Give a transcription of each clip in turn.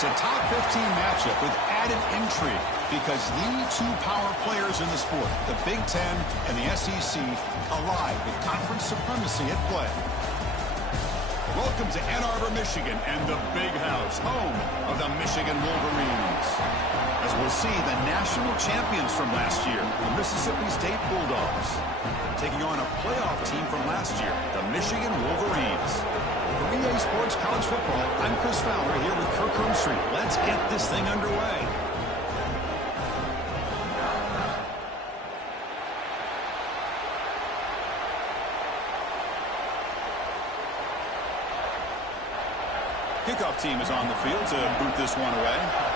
It's a top 15 matchup with added intrigue because the two power players in the sport, the Big Ten and the SEC, collide with conference supremacy at play. Welcome to Ann Arbor, Michigan, and the Big House, home of the Michigan Wolverines. As we'll see, the national champions from last year, the Mississippi State Bulldogs, taking on a playoff team from last year, the Michigan Wolverines. For EA Sports College Football, I'm Chris Fowler here with Kirk Street. Let's get this thing underway. Kickoff team is on the field to boot this one away.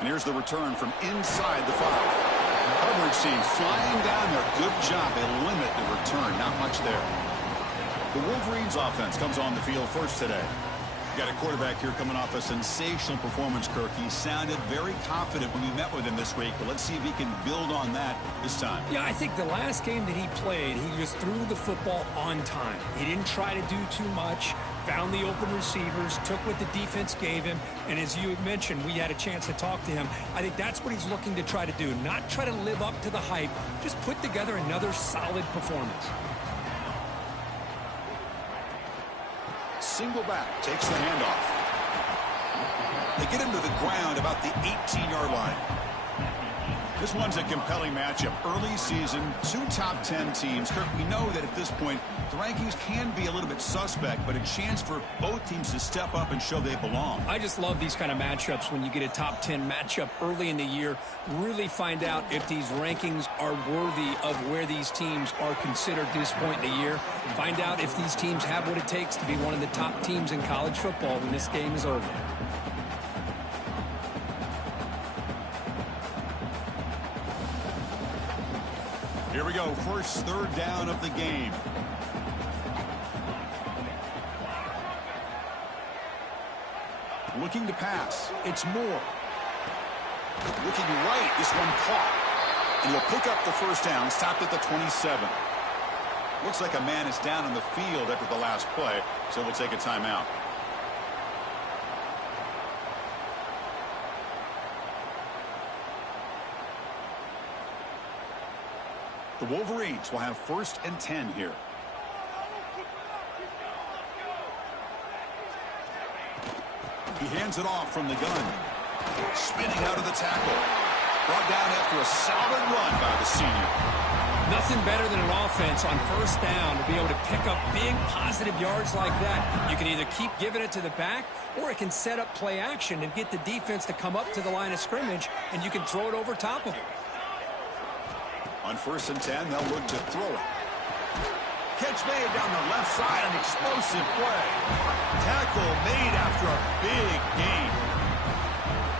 And here's the return from inside the 5. Coverage team flying down there. Good job. They limit the return. Not much there. The Wolverines offense comes on the field first today. Got a quarterback here coming off a sensational performance, Kirk. He sounded very confident when we met with him this week, but let's see if he can build on that this time. Yeah, I think the last game that he played, he just threw the football on time. He didn't try to do too much, found the open receivers, took what the defense gave him, and as you had mentioned, we had a chance to talk to him. I think that's what he's looking to try to do, not try to live up to the hype, just put together another solid performance. Single back, takes the handoff. They get him to the ground about the 18-yard line. This one's a compelling matchup. Early season, two top 10 teams. Kirk, we know that at this point, the rankings can be a little bit suspect, but a chance for both teams to step up and show they belong. I just love these kind of matchups when you get a top 10 matchup early in the year. Really find out if these rankings are worthy of where these teams are considered this point in the year. Find out if these teams have what it takes to be one of the top teams in college football when this game is over. Here we go, first third down of the game. Looking to pass, it's Moore. Looking right, this one caught. And he'll pick up the first down, stopped at the 27. Looks like a man is down on the field after the last play, so we'll take a timeout. The Wolverines will have 1st and 10 here. He hands it off from the gun. Spinning out of the tackle. Brought down after a solid run by the senior. Nothing better than an offense on first down to be able to pick up big positive yards like that. You can either keep giving it to the back, or it can set up play action and get the defense to come up to the line of scrimmage, and you can throw it over top of them. On 1st and 10, they'll look to throw it. Catch made down the left side, an explosive play. Tackle made after a big gain.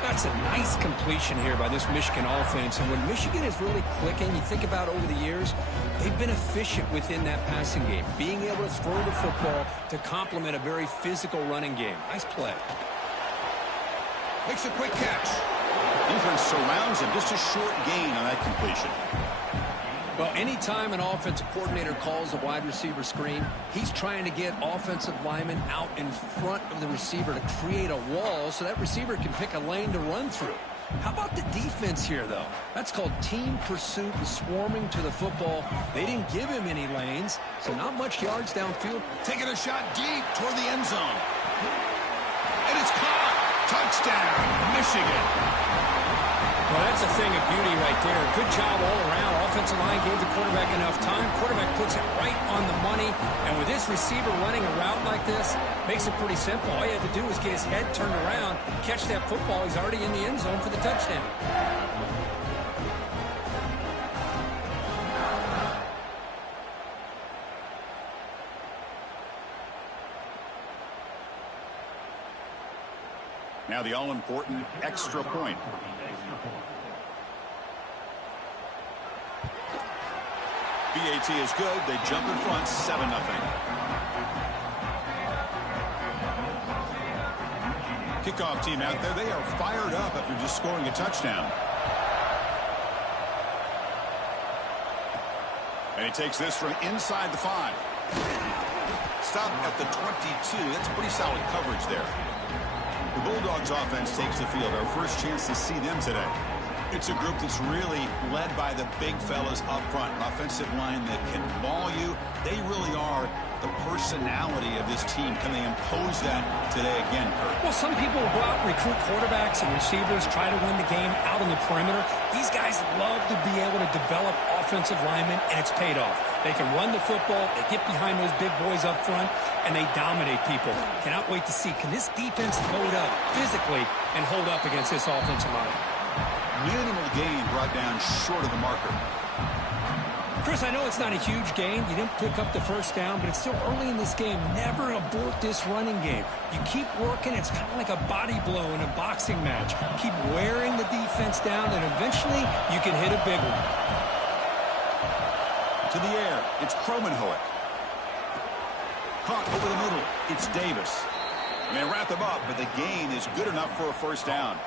That's a nice completion here by this Michigan offense. And when Michigan is really clicking, you think about over the years, they've been efficient within that passing game, being able to throw the football to complement a very physical running game. Nice play. Makes a quick catch. Defense surrounds him, just a short gain on that completion. Well, anytime an offensive coordinator calls a wide receiver screen, he's trying to get offensive linemen out in front of the receiver to create a wall so that receiver can pick a lane to run through. How about the defense here, though? That's called team pursuit and swarming to the football. They didn't give him any lanes, so not much yards downfield. Taking a shot deep toward the end zone. And it's caught. Touchdown, Michigan. Well, that's a thing of beauty right there. Good job all around. Offensive line gave the quarterback enough time. Quarterback puts it right on the money. And with this receiver running a route like this, makes it pretty simple. All you have to do is get his head turned around, catch that football. He's already in the end zone for the touchdown. Now the all-important extra point. BAT is good. They jump in front, 7-0. Kickoff team out there. They are fired up after just scoring a touchdown. takes this from inside the 5. Stop at the 22. That's pretty solid coverage there. The Bulldogs offense takes the field. Our first chance to see them today. It's a group that's really led by the big fellas up front. An offensive line that can maul you. They really are the personality of this team. Can they impose that today again, Kurt? Well, some people will go out and recruit quarterbacks and receivers, try to win the game out on the perimeter. These guys love to be able to develop offensive linemen, and it's paid off. They can run the football, they get behind those big boys up front, and they dominate people. Cannot wait to see, can this defense load up physically and hold up against this offensive line? Minimal gain brought down short of the marker. Chris, I know it's not a huge gain. You didn't pick up the first down, but it's still early in this game. Never abort this running game. You keep working. It's kind of like a body blow in a boxing match. Keep wearing the defense down, and eventually you can hit a big one. To the air, it's Kromenhoek. Caught over the middle, it's Davis. And they wrap him up, but the gain is good enough for a first down.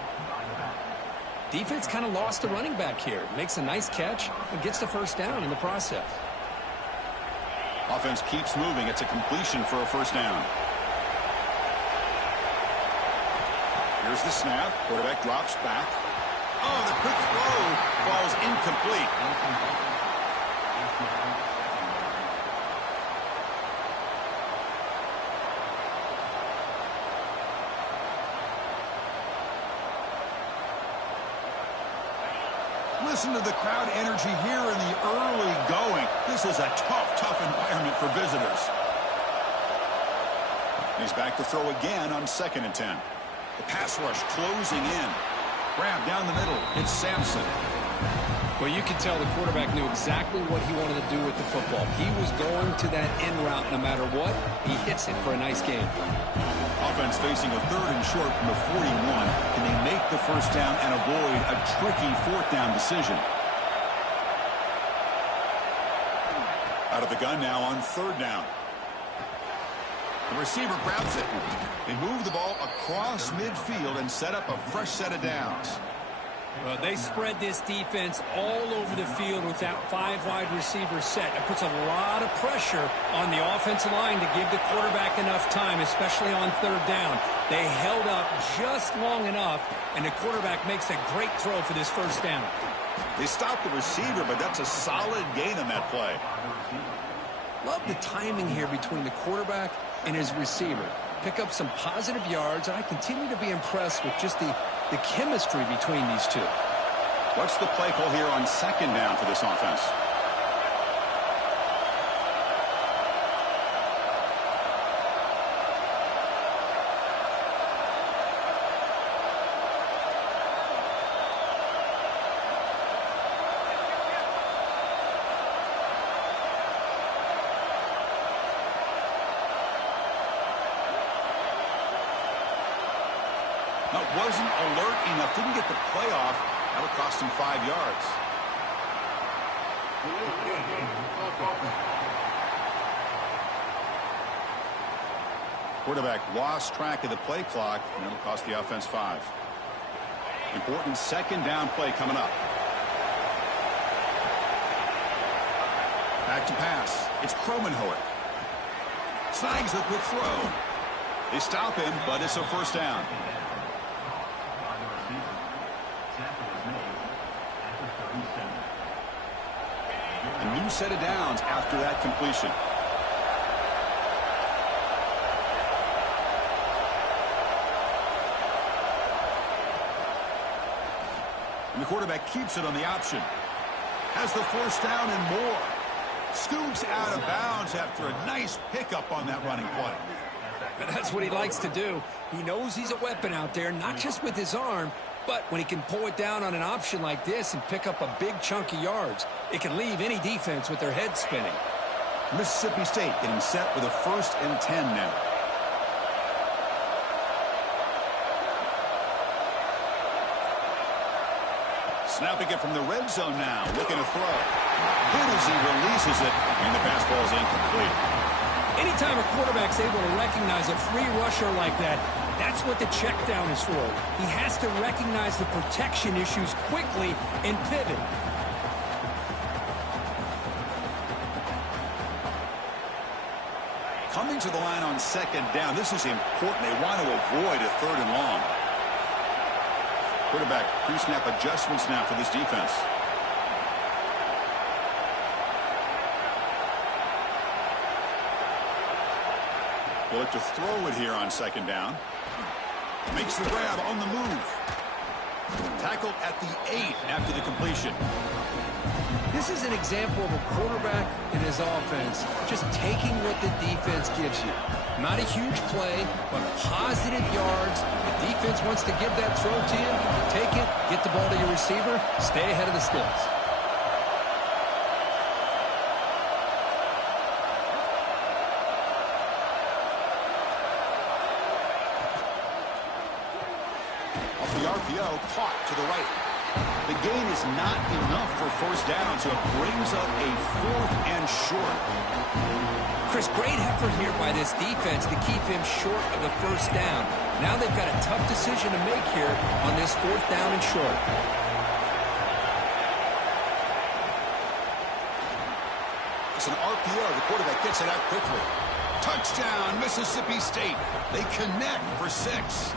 Defense kind of lost the running back here. Makes a nice catch and gets the first down in the process. Offense keeps moving. It's a completion for a first down. Here's the snap. Quarterback drops back. Oh, the quick throw falls incomplete. Listen to the crowd energy here in the early going. This is a tough environment for visitors. He's back to throw again on 2nd and 10. The pass rush closing in. Grab down the middle. It's Sampson. Well, you can tell the quarterback knew exactly what he wanted to do with the football. He was going to that in route no matter what. He hits it for a nice game. Offense facing a 3rd and short from the 41. Can they make the first down and avoid a tricky 4th down decision? Out of the gun now on 3rd down. The receiver grabs it. They move the ball across midfield and set up a fresh set of downs. Well, they spread this defense all over the field with that 5 wide receiver set. It puts a lot of pressure on the offensive line to give the quarterback enough time, especially on 3rd down. They held up just long enough, and the quarterback makes a great throw for this first down. They stopped the receiver, but that's a solid gain on that play. Love the timing here between the quarterback and his receiver. Pick up some positive yards, and I continue to be impressed with just the chemistry between these two. What's the play call here on 2nd down for this offense? No, wasn't alert enough. Didn't get the play off. That'll cost him 5 yards. Quarterback lost track of the play clock, and it'll cost the offense 5. Important 2nd down play coming up. Back to pass. It's Kromenhoek. Snags the quick throw. They stop him, but it's a first down. A new set of downs after that completion. And the quarterback keeps it on the option. Has the first down and more. Scoops out of bounds after a nice pickup on that running play. That's what he likes to do. He knows he's a weapon out there, not just with his arm, but when he can pull it down on an option like this and pick up a big chunk of yards, it can leave any defense with their head spinning. Mississippi State getting set with a 1st and 10 now. Snapping it from the red zone now, looking to throw. Good as he releases it, and the pass ball is incomplete. Anytime a quarterback's able to recognize a free rusher like that, that's what the check down is for. He has to recognize the protection issues quickly and pivot. going to the line on second down. This is important. They want to avoid a 3rd and long. Quarterback pre-snap adjustments now for this defense. They'll look to throw it here on second down. Makes the grab on the move. Tackled at the 8 after the completion. This is an example of a quarterback in his offense just taking what the defense gives you. Not a huge play, but positive yards. The defense wants to give that throw to you. Take it, get the ball to your receiver, stay ahead of the sticks. Off the RPO, caught to the right. The gain is not enough for first down, so it brings up a 4th and short. Chris, great effort here by this defense to keep him short of the first down. Now they've got a tough decision to make here on this 4th down and short. It's an RPO. The quarterback gets it out quickly. Touchdown, Mississippi State. They connect for 6.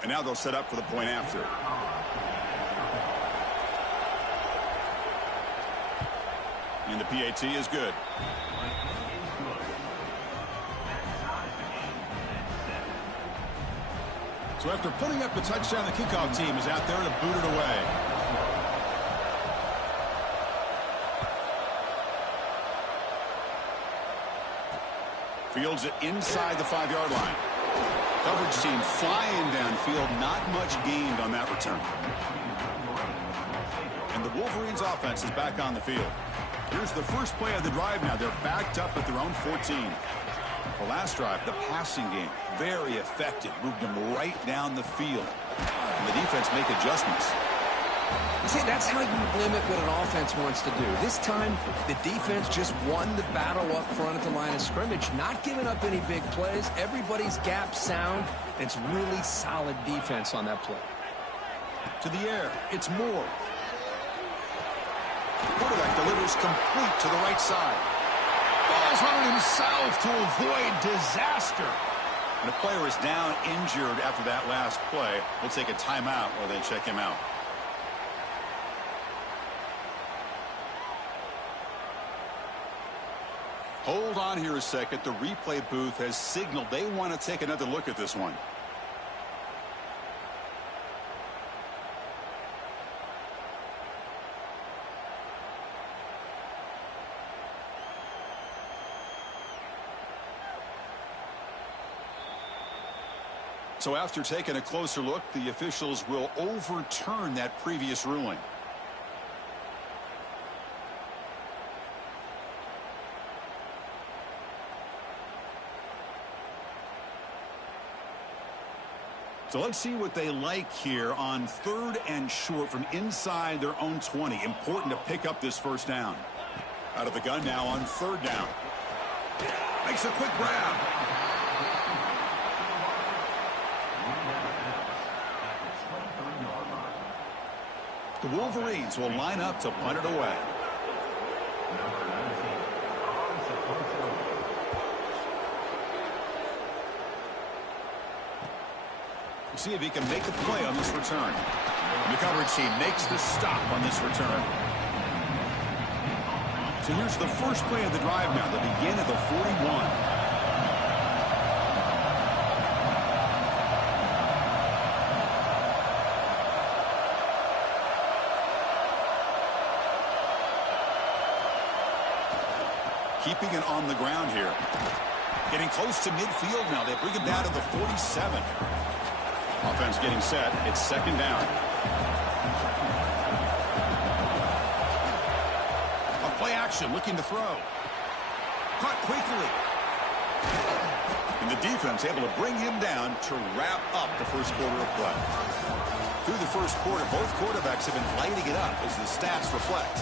And now they'll set up for the point after. And the PAT is good. So after putting up the touchdown, the kickoff team is out there to boot it away. Fields it inside the 5-yard line. Coverage team flying downfield. Not much gained on that return. And the Wolverines offense is back on the field. Here's the first play of the drive now. They're backed up at their own 14. The last drive, the passing game, very effective. Moved them right down the field. And the defense make adjustments. See, that's how you limit what an offense wants to do. This time, the defense just won the battle up front at the line of scrimmage, not giving up any big plays. Everybody's gap sound. It's really solid defense on that play. To the air, it's Moore. Quarterback delivers complete to the right side. Falls on it himself to avoid disaster. And the player is down injured after that last play. We'll take a timeout while they check him out. Hold on here a second. The replay booth has signaled they want to take another look at this one. So after taking a closer look, the officials will overturn that previous ruling. So let's see what they like here on 3rd and short from inside their own 20. Important to pick up this first down. Out of the gun now on 3rd down. Makes a quick grab. The Wolverines will line up to punt it away. See if he can make a play on this return. The coverage team makes the stop on this return. So here's the first play of the drive now, the begin of the 41. Keeping it on the ground here. Getting close to midfield now. They bring him down to the 47. Offense getting set. It's 2nd down. A play action looking to throw. Caught quickly. And the defense able to bring him down to wrap up the first quarter of play. Through the first quarter, both quarterbacks have been lighting it up, as the stats reflect.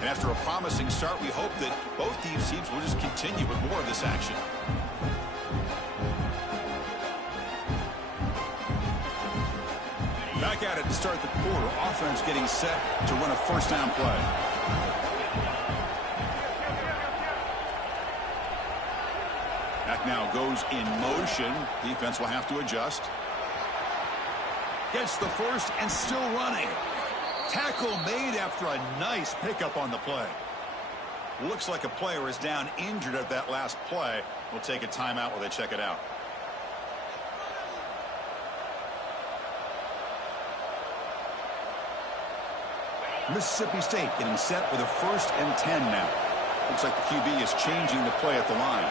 And after a promising start, we hope that both these teams will just continue with more of this action. Back at it to start the quarter. Offense getting set to run a first down play. Back now goes in motion. Defense will have to adjust. Gets the first and still running. Tackle made after a nice pickup on the play. Looks like a player is down injured at that last play. We'll take a timeout while they check it out. Mississippi State getting set with a 1st and 10 now. Looks like the QB is changing the play at the line.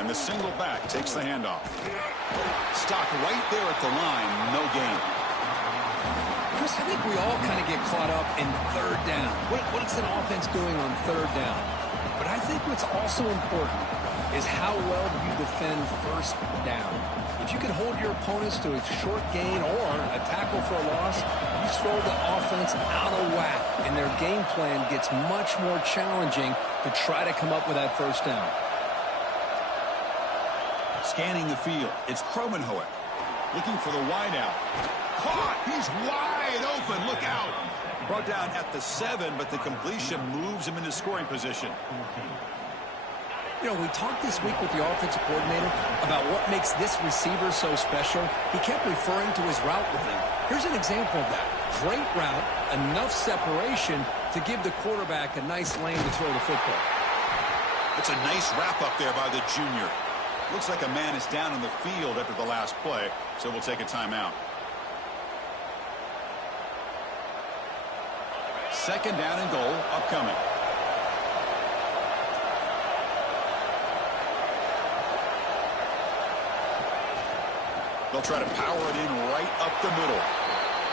And the single back takes the handoff. Stopped right there at the line. No gain. Chris, I think we all kind of get caught up in third down. What's an offense doing on third down? But I think what's also important is how well do you defend first down. If you can hold your opponents to a short gain or a tackle for a loss, you throw the offense out of whack, and their game plan gets much more challenging to try to come up with that first down. Scanning the field, it's Kromenhoek looking for the wideout. Caught! He's wide open. Look out! Brought down at the 7, but the completion moves him into scoring position. You know, we talked this week with the offensive coordinator about what makes this receiver so special. He kept referring to his route with him. Here's an example of that. Great route, enough separation to give the quarterback a nice lane to throw the football. It's a nice wrap up there by the junior. Looks like a man is down on the field after the last play, so we'll take a timeout. 2nd down and goal upcoming. They'll try to power it in right up the middle.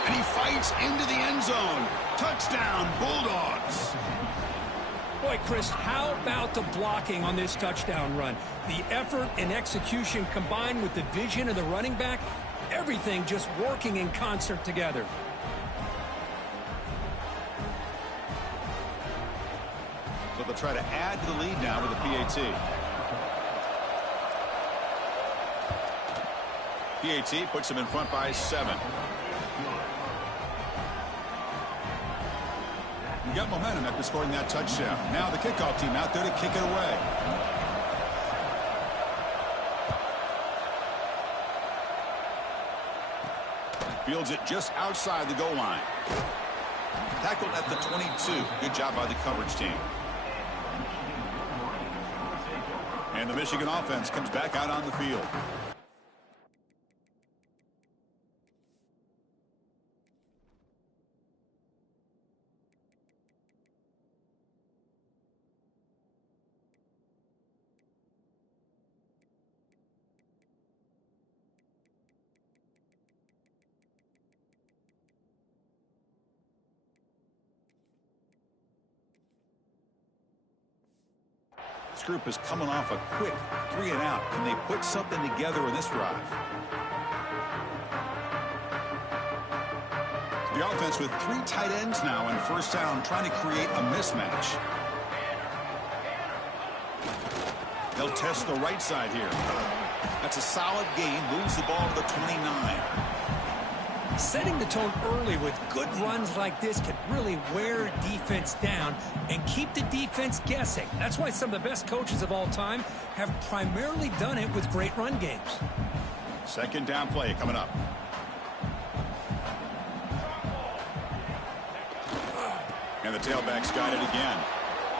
And he fights into the end zone. Touchdown, Bulldogs. Boy, Chris, how about the blocking on this touchdown run? The effort and execution combined with the vision of the running back, everything just working in concert together. So they'll try to add to the lead now with a PAT. PAT puts him in front by 7. You got momentum after scoring that touchdown. Now the kickoff team out there to kick it away. Fields it just outside the goal line. Tackled at the 22. Good job by the coverage team. And the Michigan offense comes back out on the field. This group is coming off a quick 3 and out. Can they put something together in this drive? The offense with 3 tight ends now in first down, trying to create a mismatch. They'll test the right side here. That's a solid gain. Moves the ball to the 29. Setting the tone early with good runs like this can really wear defense down and keep the defense guessing. That's why some of the best coaches of all time have primarily done it with great run games. 2nd down play coming up. And the tailback's got it again.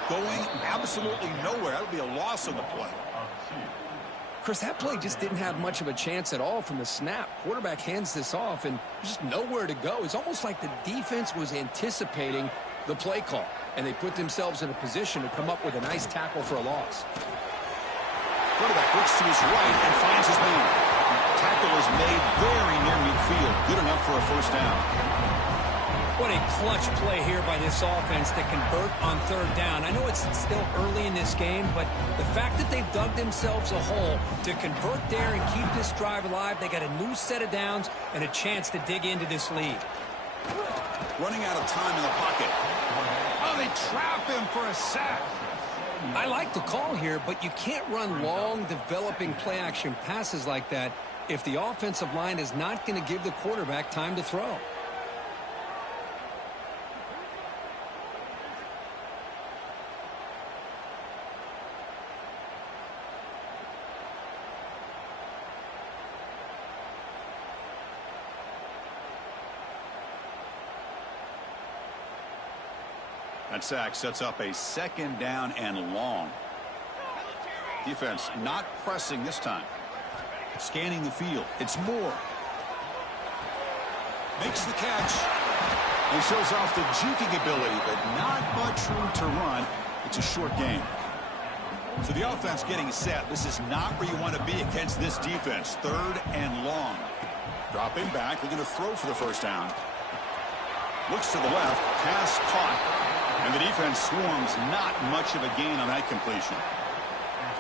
Going absolutely nowhere. That would be a loss on the play. Chris, that play just didn't have much of a chance at all from the snap. Quarterback hands this off, and there's just nowhere to go. It's almost like the defense was anticipating the play call, and they put themselves in a position to come up with a nice tackle for a loss. Quarterback looks to his right and finds his man. Tackle is made very near midfield. Good enough for a first down. What a clutch play here by this offense to convert on third down. I know it's still early in this game, but the fact that they've dug themselves a hole to convert there and keep this drive alive, they got a new set of downs and a chance to dig into this lead. Running out of time in the pocket. Oh, they trap him for a sack. I like the call here, but you can't run long, developing play-action passes like that if the offensive line is not going to give the quarterback time to throw. That sack sets up a second down and long. Defense not pressing this time. Scanning the field. It's Moore. Makes the catch. He shows off the juking ability, but not much room to run. It's a short game. So the offense getting set. This is not where you want to be against this defense. Third and long. Dropping back. Looking to throw for the first down. Looks to the left. Pass caught. And the defense swarms, not much of a gain on that completion.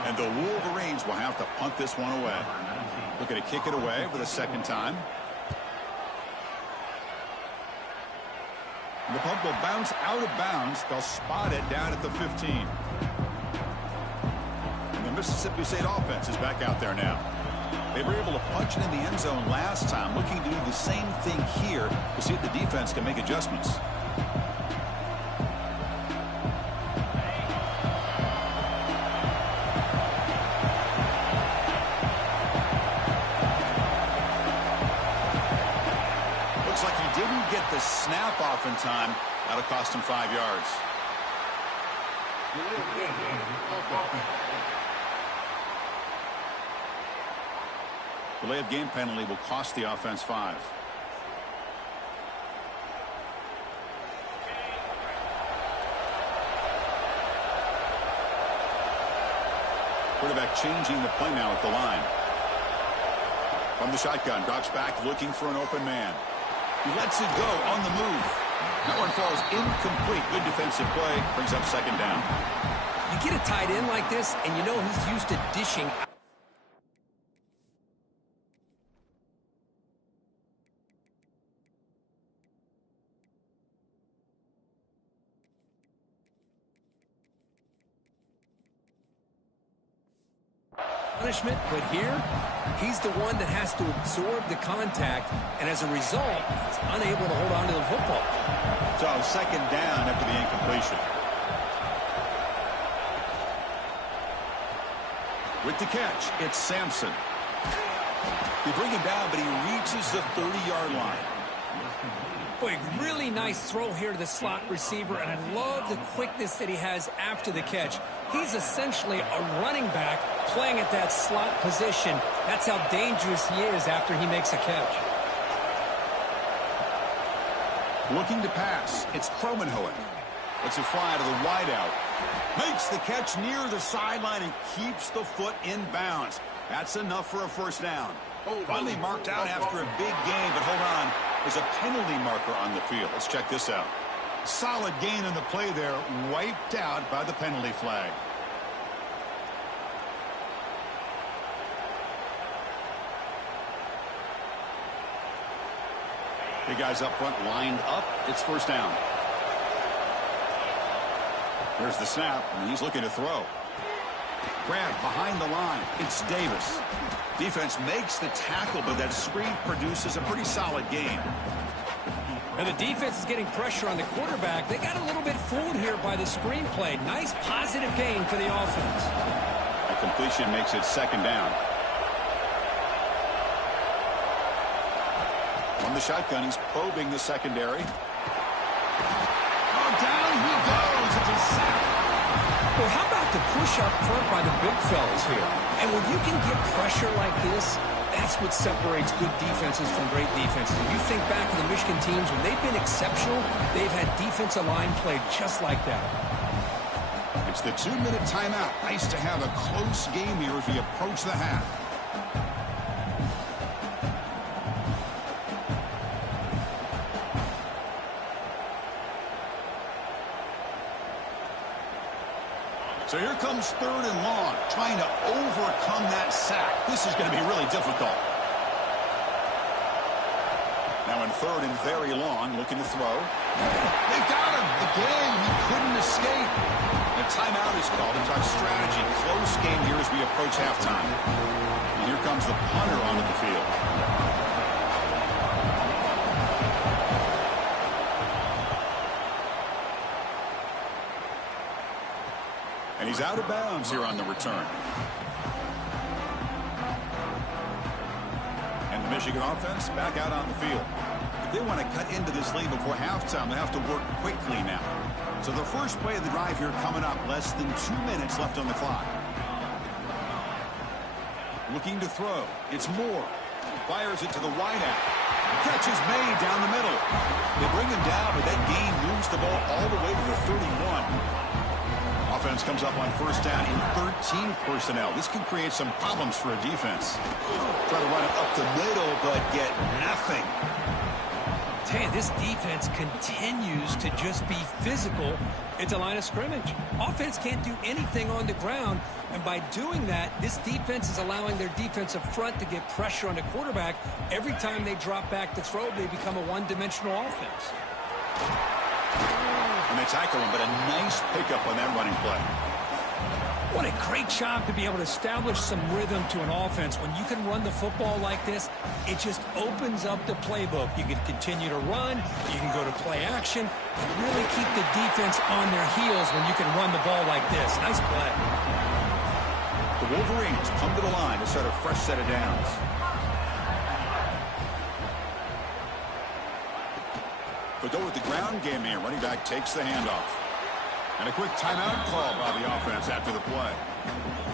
And the Wolverines will have to punt this one away. Looking to kick it away for the second time. And the punt will bounce out of bounds. They'll spot it down at the 15. And the Mississippi State offense is back out there now. They were able to punch it in the end zone last time. Looking to do the same thing here to see if the defense can make adjustments. The snap off in time. That'll cost him 5 yards. Delay of game penalty will cost the offense 5. Quarterback changing the play now at the line. From the shotgun, drops back looking for an open man. He lets it go on the move. That one falls incomplete. Good defensive play. Brings up second down. You get a tight end like this, and you know he's used to dishing. Punishment, but here he's the one that has to absorb the contact, and as a result he's unable to hold on to the football. So second down after the incompletion. With the catch, it's Sampson. They bring him down, but he reaches the 30-yard line. Boy, really nice throw here to the slot receiver, and I love the quickness that he has after the catch. He's essentially a running back playing at that slot position. That's how dangerous he is after he makes a catch. Looking to pass. It's Cromenhoek. Lets it fly to the wideout. Makes the catch near the sideline and keeps the foot in bounds. That's enough for a first down. Finally marked out after a big game, but hold on. There's a penalty marker on the field. Let's check this out. Solid gain on the play there, wiped out by the penalty flag. The guys up front lined up. It's first down. There's the snap, and he's looking to throw. Grab behind the line. It's Davis. Defense makes the tackle, but that screen produces a pretty solid gain. And the defense is getting pressure on the quarterback. They got a little bit fooled here by the screen play. Nice positive gain for the offense. A completion makes it second down. On the shotgun, he's probing the secondary. Oh, down he goes. It's a sack. Well, how about the push up front by the big fellas here? And when you can get pressure like this, that's what separates good defenses from great defenses. If you think back to the Michigan teams, when they've been exceptional, they've had defensive line play just like that. It's the 2-minute timeout. Nice to have a close game here as we approach the half. So here comes 3rd and long, trying to overcome that sack. This is going to be really difficult. Now in 3rd and very long, looking to throw. They've got him again. He couldn't escape. A timeout is called to talk strategy. Close game here as we approach halftime. And here comes the punter onto the field. And he's out of bounds here on the return. And the Michigan offense back out on the field. If they want to cut into this lead before halftime, they have to work quickly now. So the first play of the drive here coming up. Less than 2 minutes left on the clock. Looking to throw. It's Moore. Fires it to the wideout. Catch is made down the middle. They bring him down, but that gain moves the ball all the way to the 31. Offense comes up on 1st down in 13 personnel. This can create some problems for a defense. Try to run it up the middle, but get nothing. Tell you, this defense continues to just be physical at the line of scrimmage. Offense can't do anything on the ground, and by doing that, this defense is allowing their defensive front to get pressure on the quarterback. Every time they drop back to throw, they become a one-dimensional offense. And they tackle him, but a nice pickup on that running play. What a great job to be able to establish some rhythm to an offense. When you can run the football like this, it just opens up the playbook. You can continue to run, you can go to play action, and really keep the defense on their heels when you can run the ball like this. Nice play. The Wolverines come to the line to start a fresh set of downs. But go with the ground game here. Running back takes the handoff. And a quick timeout call by the offense after the play.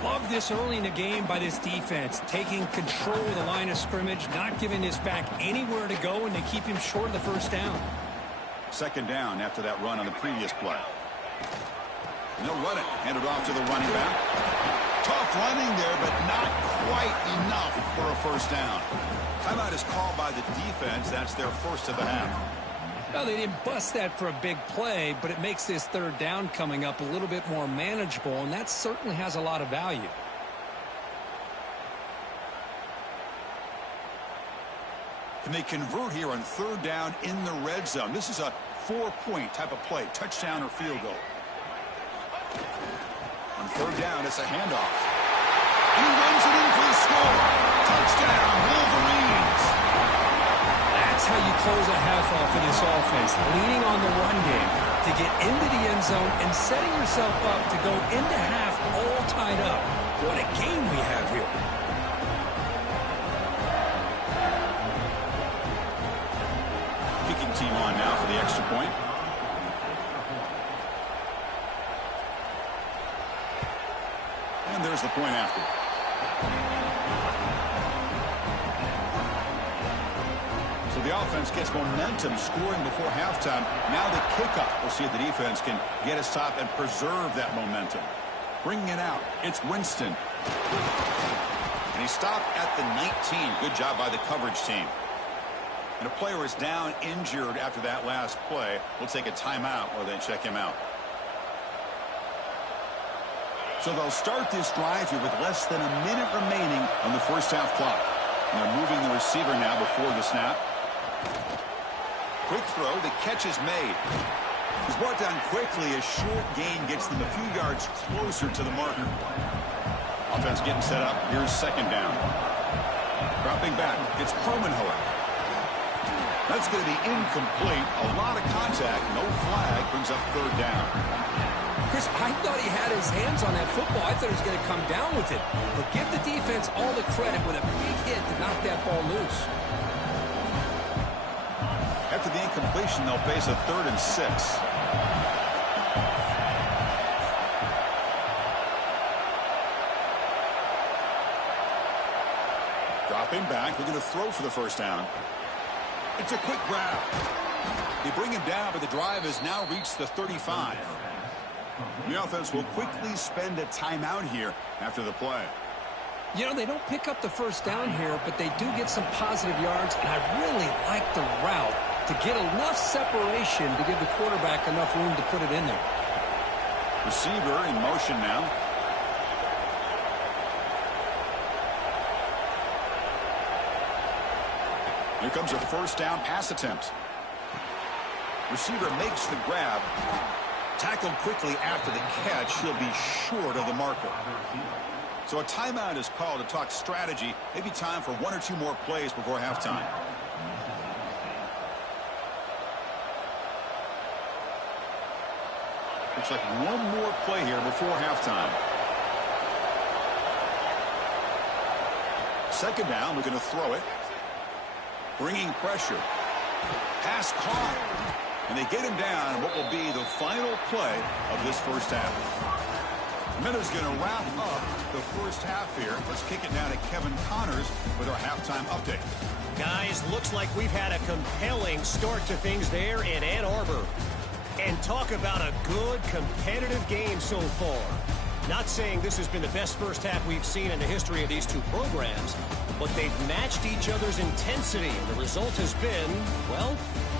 Love this early in the game by this defense, taking control of the line of scrimmage, not giving this back anywhere to go, and to keep him short of the 1st down. 2nd down after that run on the previous play. And they'll run it. Hand it off to the running back. Tough running there, but not quite enough for a 1st down. Timeout is called by the defense. That's their 1st of the half. Well, they didn't bust that for a big play, but it makes this 3rd down coming up a little bit more manageable, and that certainly has a lot of value. And they convert here on 3rd down in the red zone. This is a 4-point type of play, touchdown or field goal. On 3rd down, it's a handoff. And he runs it in for the score. Touchdown, Wolverines. That's how you close a half off of this offense, leaning on the run game to get into the end zone and setting yourself up to go into half all tied up. What a game we have here. Kicking team on now for the extra point. And there's the point after. So the offense gets momentum, scoring before halftime. Now the kickoff. We'll see if the defense can get a stop and preserve that momentum. Bringing it out, it's Winston. And he stopped at the 19. Good job by the coverage team. And a player is down injured after that last play. We'll take a timeout or then check him out. So they'll start this drive here with less than a minute remaining on the 1st half clock. And they're moving the receiver now before the snap. Quick throw, the catch is made. He's brought down quickly. A short gain gets them a few yards closer to the marker. Offense getting set up. Here's 2nd down. Dropping back, it's Promenhoek. That's going to be incomplete. A lot of contact, no flag, brings up 3rd down. Chris, I thought he had his hands on that football. I thought he was going to come down with it. But give the defense all the credit with a big hit to knock that ball loose. After the incompletion, they'll face a 3rd and 6. Dropping back, they're going to throw for the 1st down. It's a quick grab. They bring him down, but the drive has now reached the 35. The offense will quickly spend a timeout here after the play. You know, they don't pick up the first down here, but they do get some positive yards, and I really like the route to get enough separation to give the quarterback enough room to put it in there. Receiver in motion now. Here comes a first down pass attempt. Receiver makes the grab. Tackled quickly after the catch. He'll be short of the marker. So a timeout is called to talk strategy. Maybe time for one or two more plays before halftime. Looks like one more play here before halftime. Second down, looking to throw it. Bringing pressure. Pass caught. And they get him down in what will be the final play of this first half. Miller's going to wrap up the first half here. Let's kick it down to Kevin Connors with our halftime update. Guys, looks like we've had a compelling start to things there in Ann Arbor. And talk about a good competitive game so far. Not saying this has been the best first half we've seen in the history of these two programs, but they've matched each other's intensity, and the result has been, well,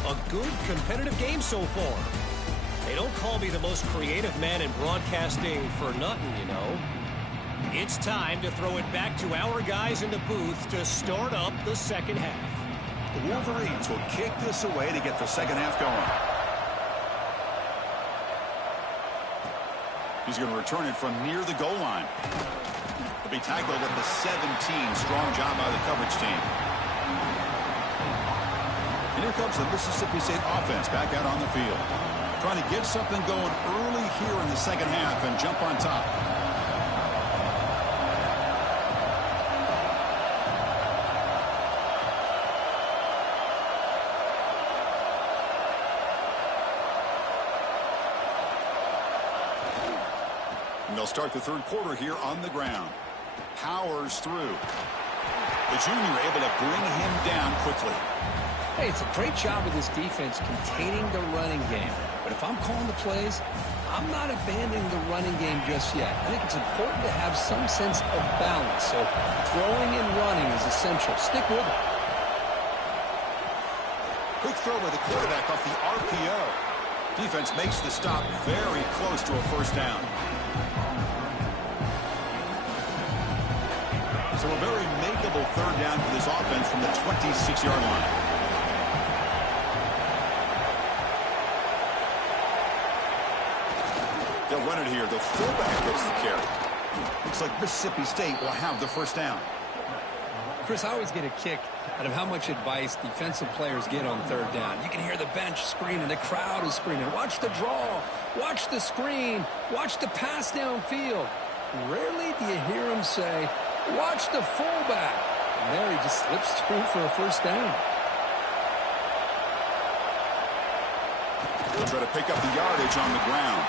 a good competitive game so far. They don't call me the most creative man in broadcasting for nothing, you know. It's time to throw it back to our guys in the booth to start up the second half. The Wolverines will kick this away to get the second half going. He's going to return it from near the goal line. He'll be tackled at the 17. Strong job by the coverage team. And here comes the Mississippi State offense back out on the field. Trying to get something going early here in the second half and jump on top. And they'll start the third quarter here on the ground. Powers through. The junior able to bring him down quickly. Hey, it's a great job of this defense containing the running game. But if I'm calling the plays, I'm not abandoning the running game just yet. I think it's important to have some sense of balance. So throwing and running is essential. Stick with it. Quick throw by the quarterback off the RPO. Defense makes the stop very close to a first down. So a very makeable third down for this offense from the 26-yard line. They'll run it here. The fullback gets the carry. Looks like Mississippi State will have the first down. Chris, I always get a kick out of how much advice defensive players get on third down. You can hear the bench screaming. The crowd is screaming. Watch the draw. Watch the screen. Watch the pass downfield. Rarely do you hear them say, watch the fullback. And there he just slips through for a first down. They'll try to pick up the yardage on the ground.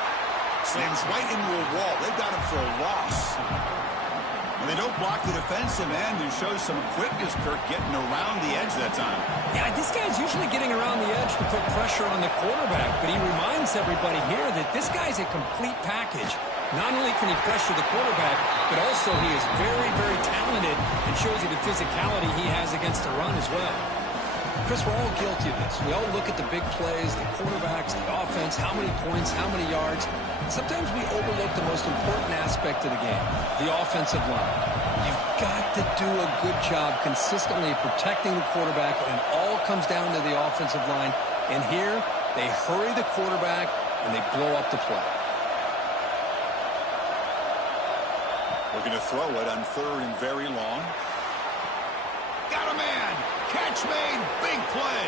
Slams right into a wall. They've got him for a loss. And they don't block the defensive end and shows some quickness, Kirk, getting around the edge that time. Yeah, this guy's usually getting around the edge to put pressure on the quarterback, but he reminds everybody here that this guy's a complete package. Not only can he pressure the quarterback, but also he is very, very talented and shows you the physicality he has against the run as well. Chris, we're all guilty of this. We all look at the big plays, the quarterbacks, the offense, how many points, how many yards. Sometimes we overlook the most important aspect of the game, the offensive line. You've got to do a good job consistently protecting the quarterback, and it all comes down to the offensive line. And here, they hurry the quarterback, and they blow up the play. Looking to throw it on third and very long. Got a man. Catch made. Big play.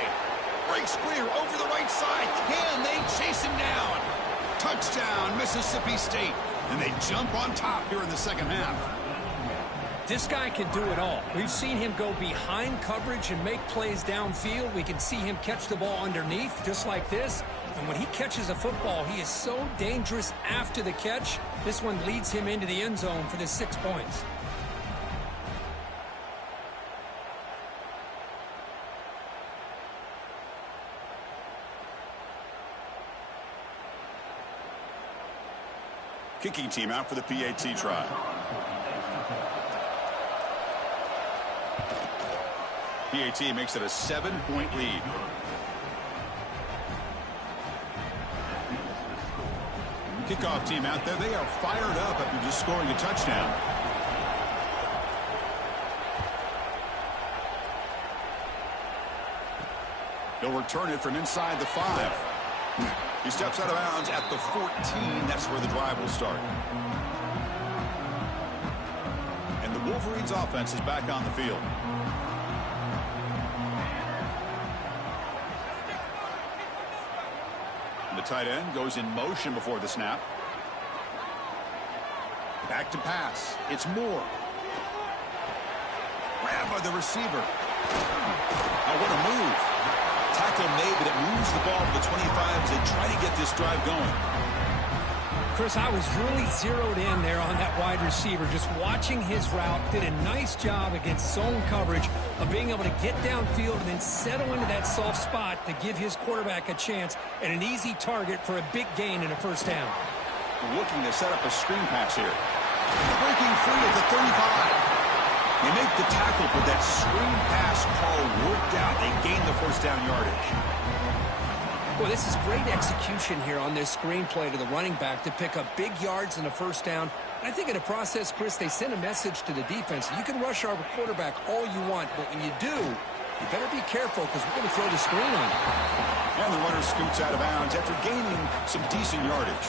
Breaks clear over the right side. Can they chase him down? Touchdown, Mississippi State. And they jump on top here in the second half. This guy can do it all. We've seen him go behind coverage and make plays downfield. We can see him catch the ball underneath just like this. And when he catches a football, he is so dangerous after the catch. This one leads him into the end zone for the 6 points. Kicking team out for the PAT try. PAT makes it a 7-point lead. Kickoff team out there. They are fired up after just scoring a touchdown. He'll return it from inside the 5. He steps out of bounds at the 14. That's where the drive will start. And the Wolverines offense is back on the field. And the tight end goes in motion before the snap. Back to pass. It's Moore. Grabbed by the receiver. Oh, what a move. Tackle made, but it moves the ball to the 25 as they try to get this drive going. Chris, I was really zeroed in there on that wide receiver. Just watching his route, did a nice job against zone coverage of being able to get downfield and then settle into that soft spot to give his quarterback a chance and an easy target for a big gain and a first down. Looking to set up a screen pass here. Breaking free at the 35. They make the tackle, but that screen pass call worked out. They gain the first down yardage. Well, this is great execution here on this screen play to the running back to pick up big yards and a first down. I think in the process, Chris, they send a message to the defense. You can rush our quarterback all you want, but when you do, you better be careful because we're going to throw the screen on you. And the runner scoots out of bounds after gaining some decent yardage.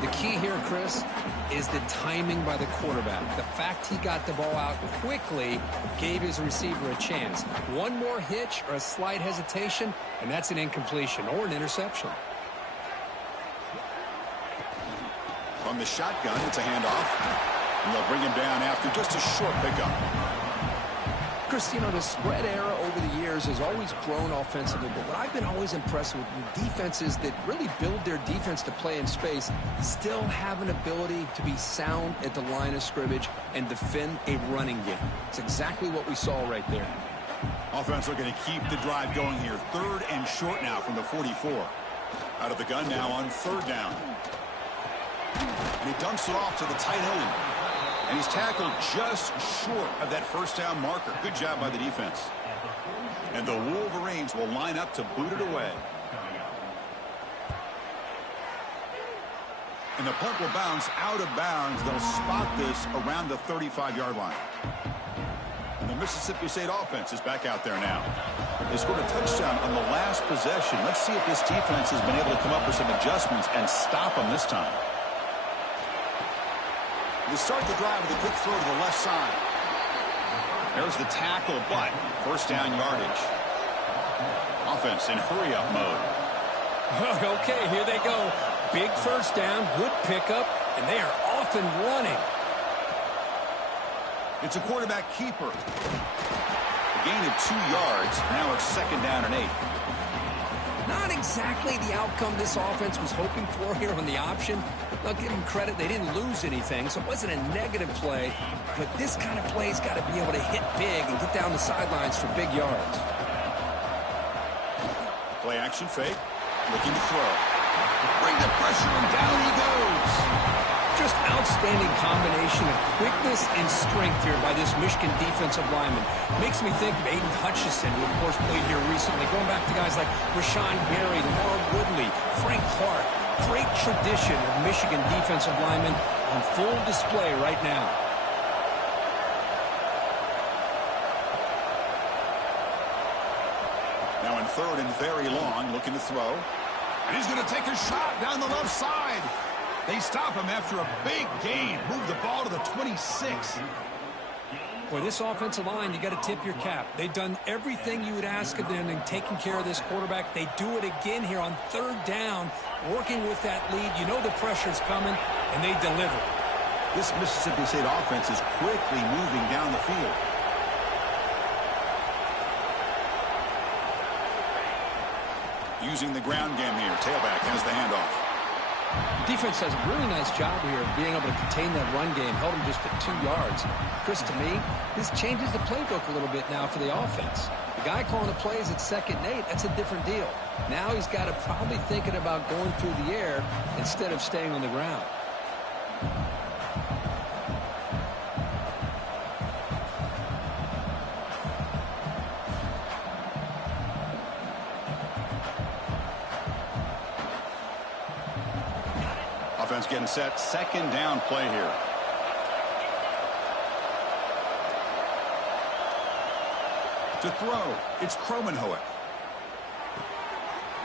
The key here, Chris, is the timing by the quarterback. The fact he got the ball out quickly gave his receiver a chance. One more hitch or a slight hesitation, and that's an incompletion or an interception. From the shotgun, it's a handoff. And they'll bring him down after just a short pickup. Chris, you know, the spread era over the years has always grown offensively, but what I've been always impressed with defenses that really build their defense to play in space still have an ability to be sound at the line of scrimmage and defend a running game. It's exactly what we saw right there. Offense looking to keep the drive going here. 3rd and short now from the 44. Out of the gun now on 3rd down. And he dumps it off to the tight end. And he's tackled just short of that first down marker. Good job by the defense. And the Wolverines will line up to boot it away. And the punt will bounce out of bounds. They'll spot this around the 35-yard line. And the Mississippi State offense is back out there now. They scored a touchdown on the last possession. Let's see if this defense has been able to come up with some adjustments and stop them this time. They start the drive with a quick throw to the left side. There's the tackle, but first down yardage. Offense in hurry-up mode. Okay, here they go. Big first down, good pickup, and they are off and running. It's a quarterback keeper. A gain of 2 yards. Now it's 2nd down and 8. Not exactly the outcome this offense was hoping for here on the option. I'll give them credit. They didn't lose anything, so it wasn't a negative play. But this kind of play's got to be able to hit big and get down the sidelines for big yards. Play action fake. Looking to throw. Bring the pressure, and down he goes. Just outstanding combination of quickness and strength here by this Michigan defensive lineman. Makes me think of Aiden Hutchinson, who of course played here recently. Going back to guys like Rashawn Gary, Lamar Woodley, Frank Clark. Great tradition of Michigan defensive linemen on full display right now. Now in 3rd and very long, looking to throw. And he's going to take a shot down the left side. They stop him after a big gain. Move the ball to the 26. Boy, this offensive line, you got to tip your cap. They've done everything you would ask of them in taking care of this quarterback. They do it again here on 3rd down, working with that lead. You know the pressure's coming, and they deliver. This Mississippi State offense is quickly moving down the field. Using the ground game here. Tailback has the handoff. Defense does a really nice job here of being able to contain that run game. Held him just at 2 yards. Chris, to me, this changes the playbook a little bit now for the offense. The guy calling the plays at 2nd and 8, that's a different deal. Now he's got to probably thinking about going through the air instead of staying on the ground. Offense getting set. Second down play here. To throw, it's Kromenhoek.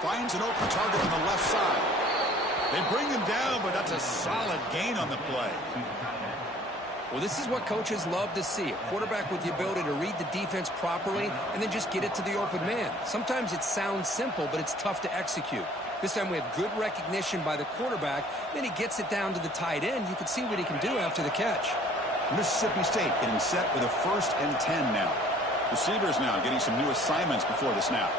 Finds an open target on the left side. They bring him down, but that's a solid gain on the play. Well, this is what coaches love to see. A quarterback with the ability to read the defense properly and then just get it to the open man. Sometimes it sounds simple, but it's tough to execute. This time we have good recognition by the quarterback. Then he gets it down to the tight end. You can see what he can do after the catch. Mississippi State getting set with a 1st and 10 now. Receivers now getting some new assignments before the snap.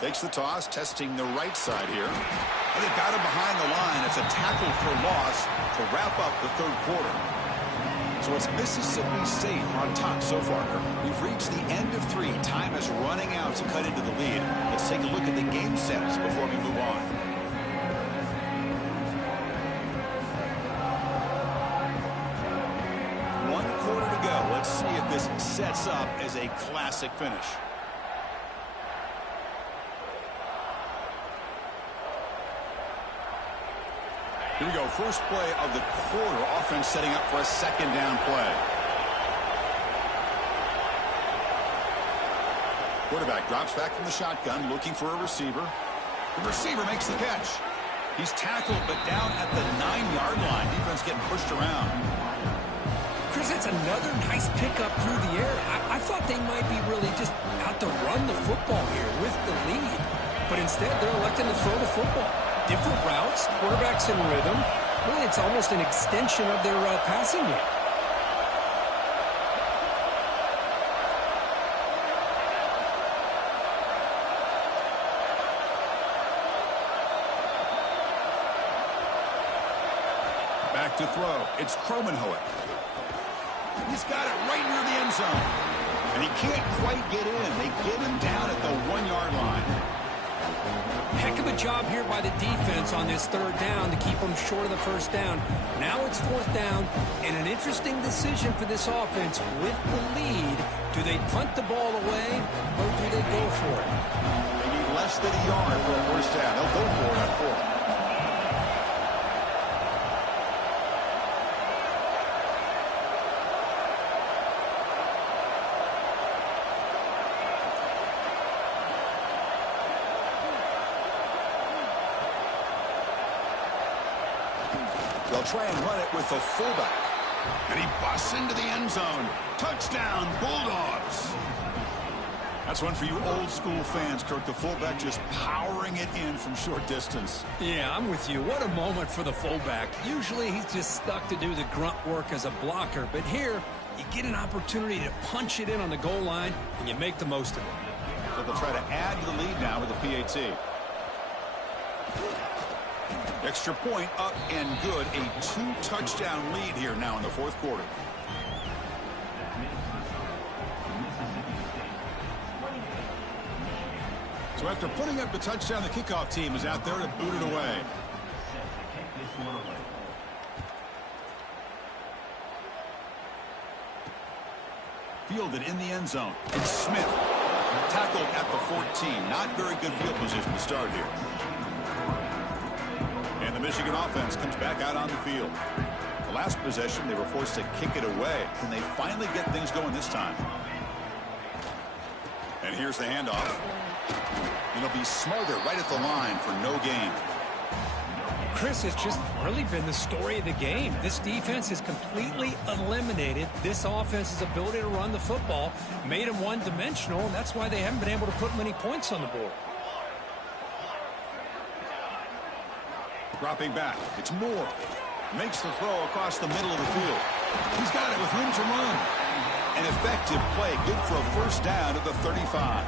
Takes the toss, testing the right side here. And they've got him behind the line. It's a tackle for loss to wrap up the 3rd quarter. So it's Mississippi State on top so far. We've reached the end of 3. Time is running out to cut into the lead. Let's take a look at the game sets before we move on. One quarter to go. Let's see if this sets up as a classic finish. Here we go. First play of the quarter. Offense setting up for a 2nd down play. Quarterback drops back from the shotgun, looking for a receiver. The receiver makes the catch. He's tackled, but down at the 9-yard line. Defense getting pushed around. Chris, it's another nice pickup through the air. I thought they might be really just out to run the football here with the lead. But instead, they're electing to throw the football. Different routes, quarterbacks in rhythm. Really, it's almost an extension of their passing game. Back to throw. It's Kromenhoek. He's got it right near the end zone. And he can't quite get in. They get him down at the 1-yard line. Heck of a job here by the defense on this 3rd down to keep them short of the 1st down. Now it's 4th down, and an interesting decision for this offense with the lead. Do they punt the ball away, or do they go for it? They need less than a yard for a 1st down. They'll go for it at 4. They'll try and run it with the fullback. And he busts into the end zone. Touchdown, Bulldogs. That's one for you old school fans, Kirk. The fullback just powering it in from short distance. Yeah, I'm with you. What a moment for the fullback. Usually he's just stuck to do the grunt work as a blocker. But here, you get an opportunity to punch it in on the goal line, and you make the most of it. So they'll try to add to the lead now with the PAT. Extra point up and good. A 2-touchdown lead here now in the 4th quarter. So after putting up the touchdown, the kickoff team is out there to boot it away. Fielded in the end zone. It's Smith. Tackled at the 14. Not very good field position to start here. And the Michigan offense comes back out on the field. The last possession, they were forced to kick it away. Can they finally get things going this time? And here's the handoff. It'll be Smarter right at the line for no gain. Chris, it's just really been the story of the game. This defense has completely eliminated this offense's ability to run the football, made them one-dimensional, and that's why they haven't been able to put many points on the board. Dropping back. It's Moore. Makes the throw across the middle of the field. He's got it with room to run. An effective play. Good for a 1st down at the 35.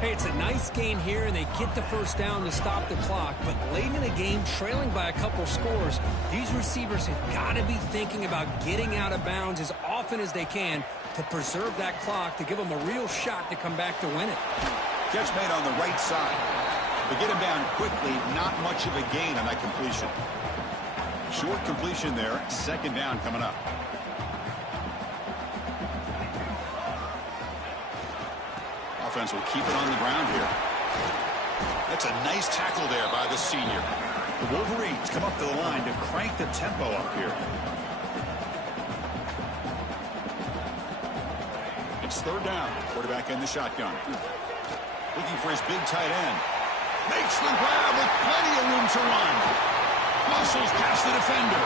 Hey, it's a nice gain here, and they get the first down to stop the clock. But late in the game, trailing by a couple scores, these receivers have got to be thinking about getting out of bounds as often as they can to preserve that clock, to give them a real shot to come back to win it. Catch made on the right side. They get him down quickly, not much of a gain on that completion. Short completion there, second down coming up. Offense will keep it on the ground here. That's a nice tackle there by the senior. The Wolverines come up to the line to crank the tempo up here. It's third down. Quarterback in the shotgun. Looking for his big tight end. Makes the grab with plenty of room to run. Muscles past the defender.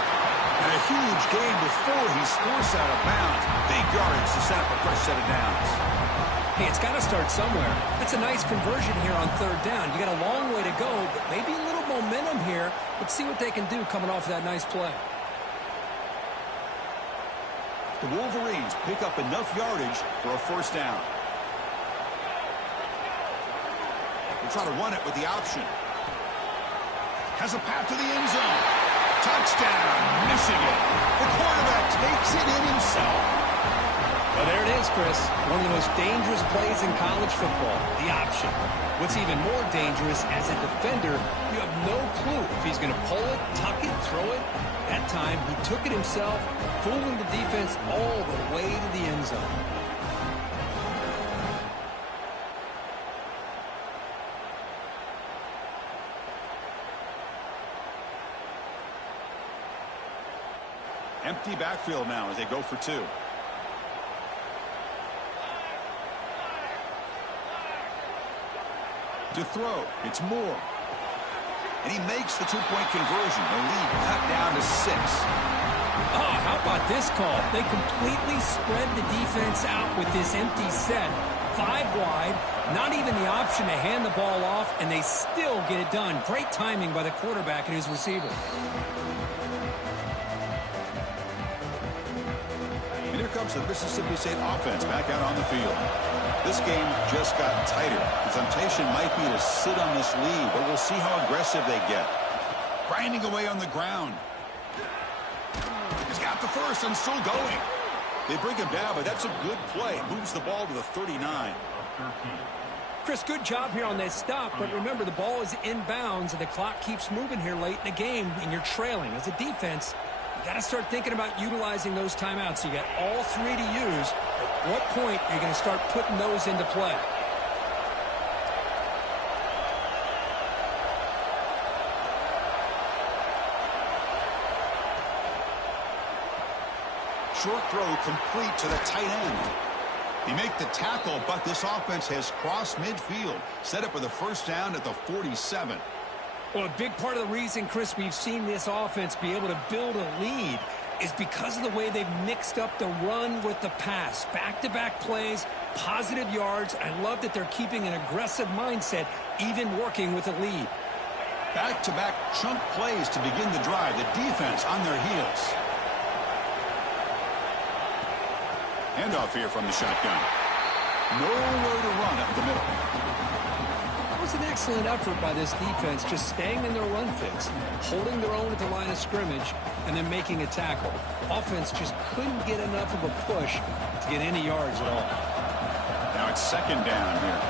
And a huge gain before he's forced out of bounds. Big yardage to set up a fresh set of downs. Hey, it's got to start somewhere. That's a nice conversion here on third down. You got a long way to go, but maybe a little momentum here. Let's see what they can do coming off that nice play. The Wolverines pick up enough yardage for a first down. We'll try to run it with the option. Has a path to the end zone. Touchdown, Michigan. The quarterback takes it in himself. Well, there it is, Chris. One of the most dangerous plays in college football, the option. What's even more dangerous, as a defender, you have no clue if he's going to pull it, tuck it, throw it. That time, he took it himself, fooling the defense all the way to the end zone. Empty backfield now as they go for two. To throw, it's Moore. And he makes the two-point conversion. The lead cut down to 6. Oh, how about this call? They completely spread the defense out with this empty set. 5 wide, not even the option to hand the ball off, and they still get it done. Great timing by the quarterback and his receiver. And here comes the Mississippi State offense back out on the field. This game just got tighter. The temptation might be to sit on this lead, but we'll see how aggressive they get. Grinding away on the ground. He's got the first and still going. They bring him down, but that's a good play. Moves the ball to the 39. Chris, good job here on that stop, but remember, the ball is inbounds, and the clock keeps moving here late in the game, and you're trailing. As a defense, you got to start thinking about utilizing those timeouts. You got all 3 to use. At what point are you going to start putting those into play? Short throw complete to the tight end. He make the tackle, but this offense has crossed midfield. Set up with a first down at the 47. Well, a big part of the reason, Chris, we've seen this offense be able to build a lead is because of the way they've mixed up the run with the pass. Back-to-back plays, positive yards. I love that they're keeping an aggressive mindset, even working with a lead. Back-to-back chunk plays to begin the drive. The defense on their heels. Handoff here from the shotgun. Nowhere to run up the middle. That was an excellent effort by this defense, just staying in their run fix, holding their own at the line of scrimmage, and then making a tackle. Offense just couldn't get enough of a push to get any yards at all. Now it's second down here.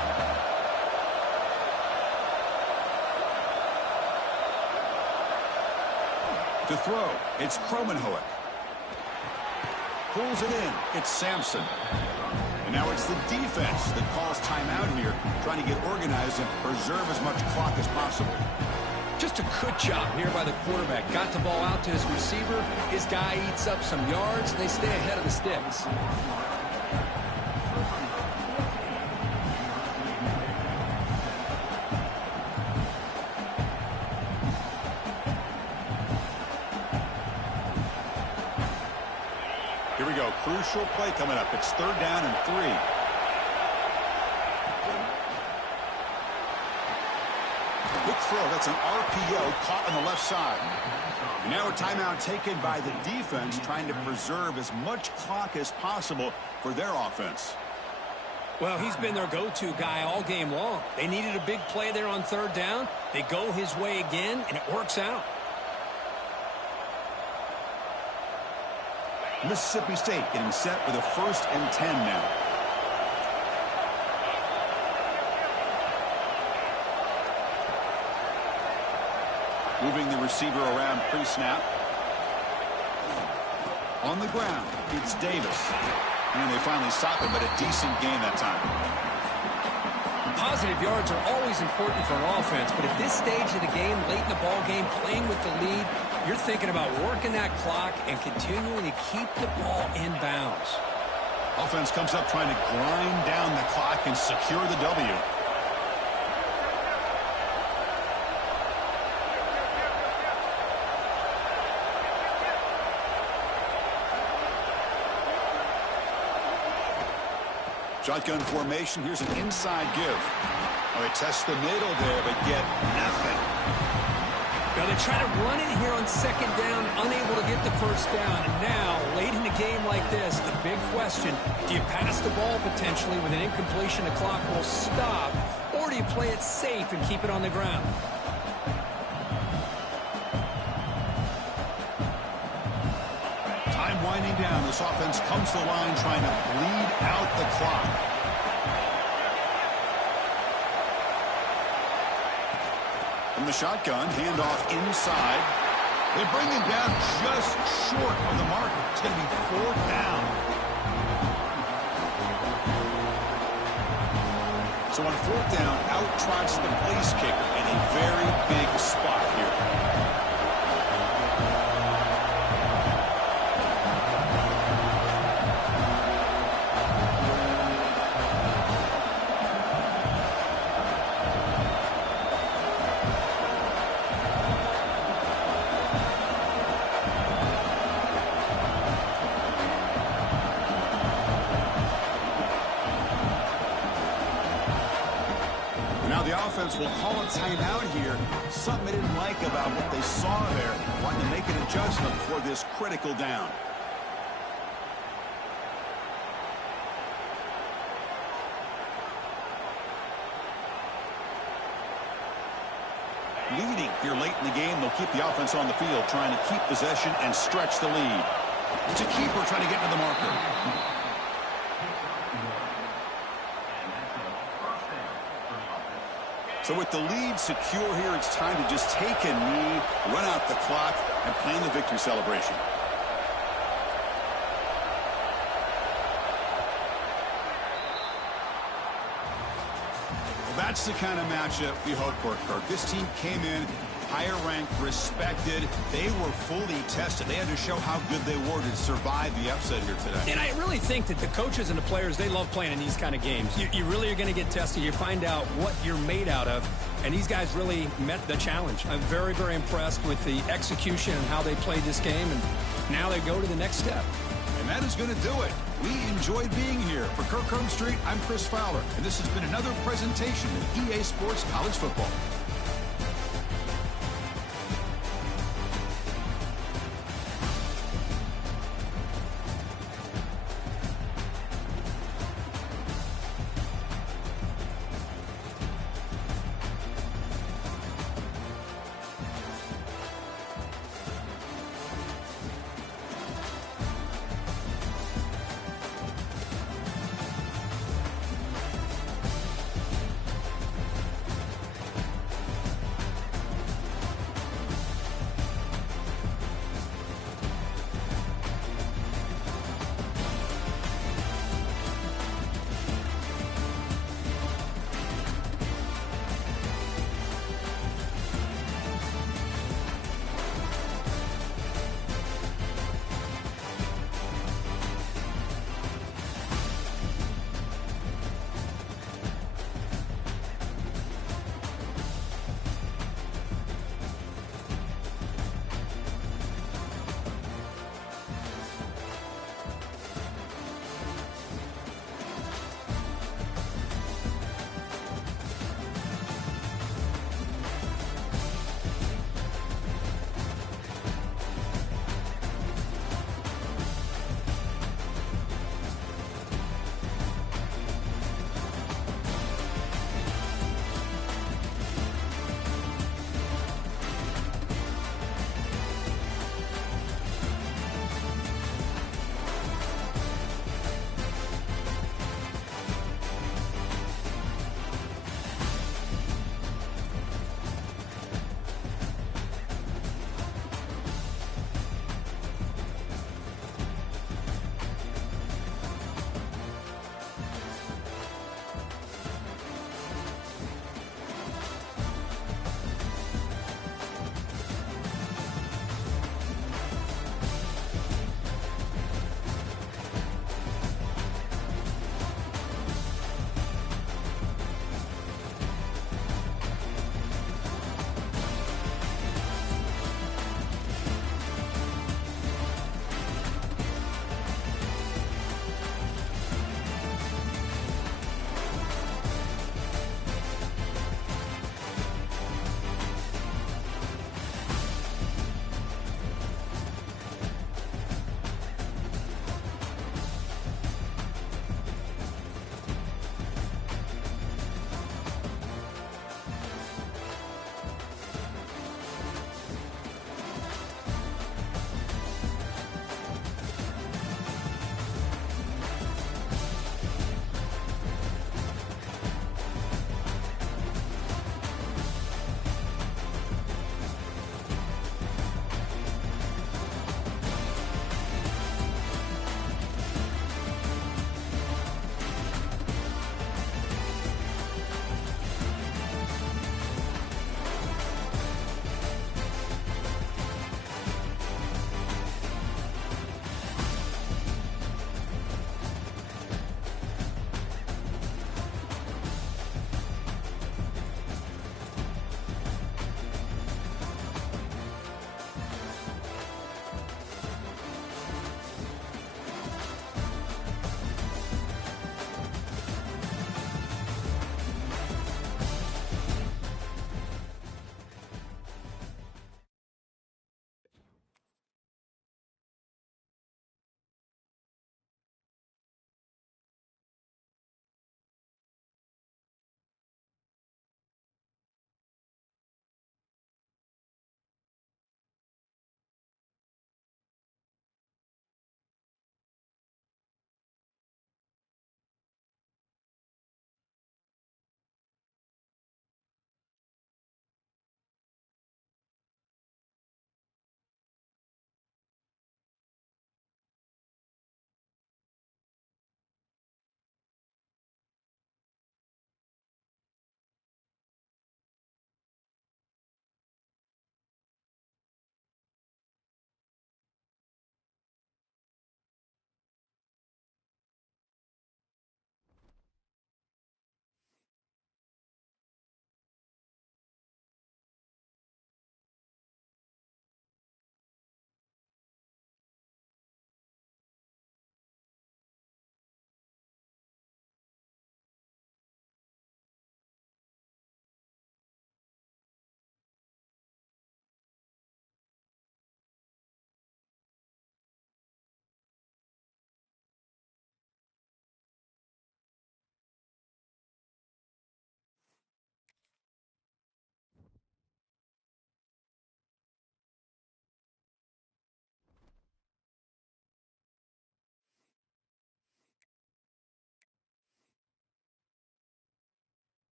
To throw, it's Kromenhoek. Pulls it in. It's Sampson. And now it's the defense that calls timeout here, trying to get organized and preserve as much clock as possible. Just a good job here by the quarterback. Got the ball out to his receiver. His guy eats up some yards, and they stay ahead of the sticks. Here we go. Crucial play coming up. It's third down and 3. Quick throw. That's an RPO caught on the left side. And now a timeout taken by the defense, trying to preserve as much clock as possible for their offense. Well, he's been their go-to guy all game long. They needed a big play there on third down. They go his way again, and it works out. Mississippi State getting set with a 1st and 10 now. Moving the receiver around pre-snap. On the ground, it's Davis. And they finally stop him, but a decent gain that time. Positive yards are always important for an offense, but at this stage of the game, late in the ball game, playing with the lead, you're thinking about working that clock and continuing to keep the ball in bounds. Offense comes up trying to grind down the clock and secure the W. Shotgun formation. Here's an inside give. Oh, they test the middle there, but get nothing. Now they try to run it here on 2nd down, unable to get the 1st down. And now, late in a game like this, the big question, do you pass the ball potentially with an incompletion? The clock will stop, or do you play it safe and keep it on the ground? Time winding down. This offense comes to the line trying to bleed out the clock. From the shotgun, handoff inside. They bring him down just short of the marker. It's going to be 4th down. So on 4th down, out trots the place kicker in a very big spot here. Will call a timeout here. Something they didn't like about what they saw there. Wanting to make an adjustment for this critical down. Leading here late in the game, they'll keep the offense on the field, trying to keep possession and stretch the lead. It's a keeper trying to get to the marker. So with the lead secure here, it's time to just take a knee, run out the clock, and plan the victory celebration. Well, that's the kind of matchup we hope for, Kirk. This team came in higher ranked, respected. They were fully tested. They had to show how good they were to survive the upset here today. And I really think that the coaches and the players, they love playing in these kind of games. You really are going to get tested. You find out what you're made out of. And these guys really met the challenge. I'm very, very impressed with the execution and how they played this game. And now they go to the next step. And that is going to do it. We enjoyed being here. For Kirk Street, I'm Chris Fowler. And this has been another presentation of EA Sports College Football.